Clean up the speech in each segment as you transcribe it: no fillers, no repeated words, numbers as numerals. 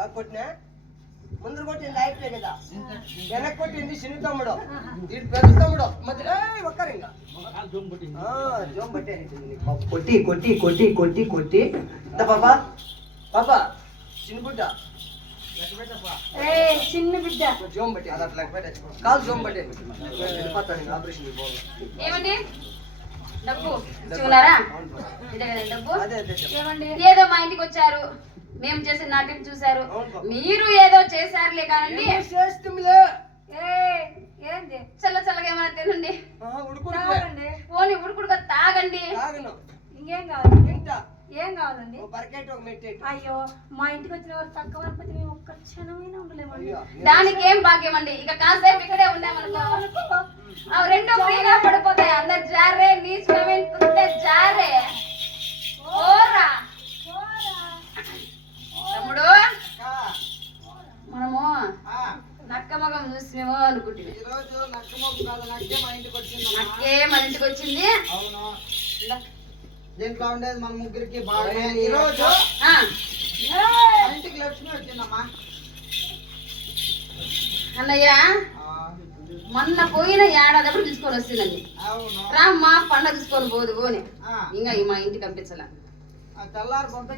బాగా కొట్టినా ముందర కొట్టింది అయిపోయే కదా వెనక్కి కొట్టింది చిన్న తమ్ముడు ఇటు పెద్ద తమ్ముడు మధ్యలో ఒక్కరు ఇంకా జోమ్ పట్టే కొట్టి కొట్టి కొట్టి కొట్టి కొట్టి పాపా పాపా చిన్న బిడ్డ చిన్న బిడ్డ జోమ్ పట్టి అది అట్లా పెట్టచ్చు కాదు జోమ్ పట్టే వెళ్ళిపోతాను ఆపరేషన్ ఏమండి డబ్బు చూడారా డబ్బు ఏమండి ఏదో మా ఇంటికి వచ్చారు మేము చేసిన నాట్యం చూసారు మీరు ఏదో చేశారులే కానండి ఏంది చల్ల చల్లగా ఏమైనా తినండి పోనీ ఉడుకుడుగా తాగండి ఇంకేం కావాలి ఏం కావాలండి అయ్యో మా ఇంటికి వచ్చిన వారు తక్కువ వరకు మేము ఒక్క క్షణమైనా ఉండలేమండి దానికి ఏం భాగ్యం అండి ఇక కాసేపు ఇక్కడే ఉండామనుకో అవి రెండు ఫ్రీగా పడిపోతాయి అందరు జారే నీచుకుంటే జారే ఓరా తమ్ముడు మనము నక్క మగం చూసినేమో అనుకుంటుంది నక్కే మన ఇంటికి వచ్చింది దీంట్లో ఉండేది మన ముగ్గురికి బాగా ఈ రోజు ఇంటికి లక్ష్మి వచ్చిందమ్మా అన్నయ్య మొన్న పోయిన ఏడాది తీసుకొని వస్తుందండి రామ్మా పండగ తీసుకొని పోదు పోని ఇంకా మా ఇంటికి పంపించాల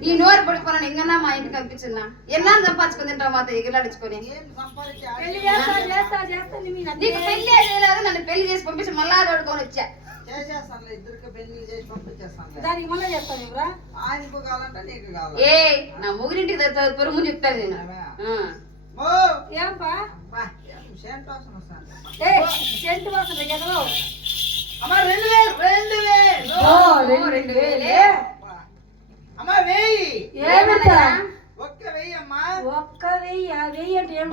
ఈ నోరు పడిపోయినా ఇంకన్నా మా ఇంటికి పంపించన్నా ఎన్నా సంపాదించుకొని తింటావు మాతో ఎగిలాడించుకొని నీకు పెళ్లి చేయలేదు నన్ను పెళ్లి చేసి పంపించి మళ్ళా తోడుకొని వచ్చా ఏ నా ముగ్గురింటికి పొరుగు చెప్తాను నేను ఒక్క వెయ్యి అంటే ఏం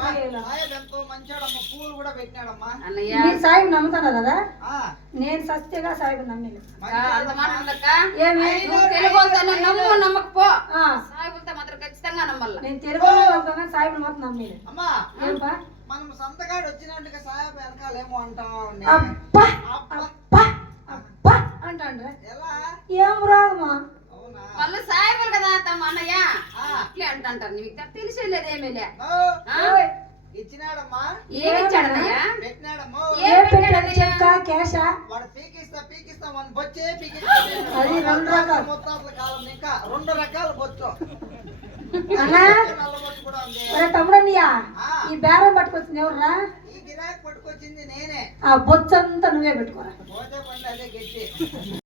మంచాడమ్మా పూలు కూడా పెట్టినాడమ్మా మీరు సాయిబు నమ్ముతాను కదా నేను సత్యగా సాయిబు నమ్మలేదు నమ్మకపో సాయిబులతో మాత్రం ఖచ్చితంగా నమ్మాల నేను తెలుగు సాయిబు మాత్రం నమ్మలేదు మనం సంతగాడు వచ్చినట్టుగా సాయిబు వెనకాలేమో అంటావా అంటాండ్రా ఎలా ఏం రాగమా వాళ్ళు సాయిబులు కదా తమ అన్నయ్య అట్లే అంటారు నీకు తెలిసేది లేదేమీ లే ఇచ్చినాడమ్మా ఏమిచ్చాడన్నయ్య పెట్టినాడమ్మా ఏం పెట్టాడు చెక్క కేశ వాడు పీకిస్తా మన బొచ్చే పీకిస్తా అది రెండు రకాలు ముత్తాతల కాలం ఇంకా రెండు రకాల బొచ్చు అన్నా తమ్ముడన్నయ్య ఈ బేరం పట్టుకొచ్చింది ఎవర్రా ఈ గిరాక్ పట్టుకొచ్చింది నేనే ఆ బొచ్చంతా నువ్వే పెట్టుకోరా పోతే పండి అదే గట్టి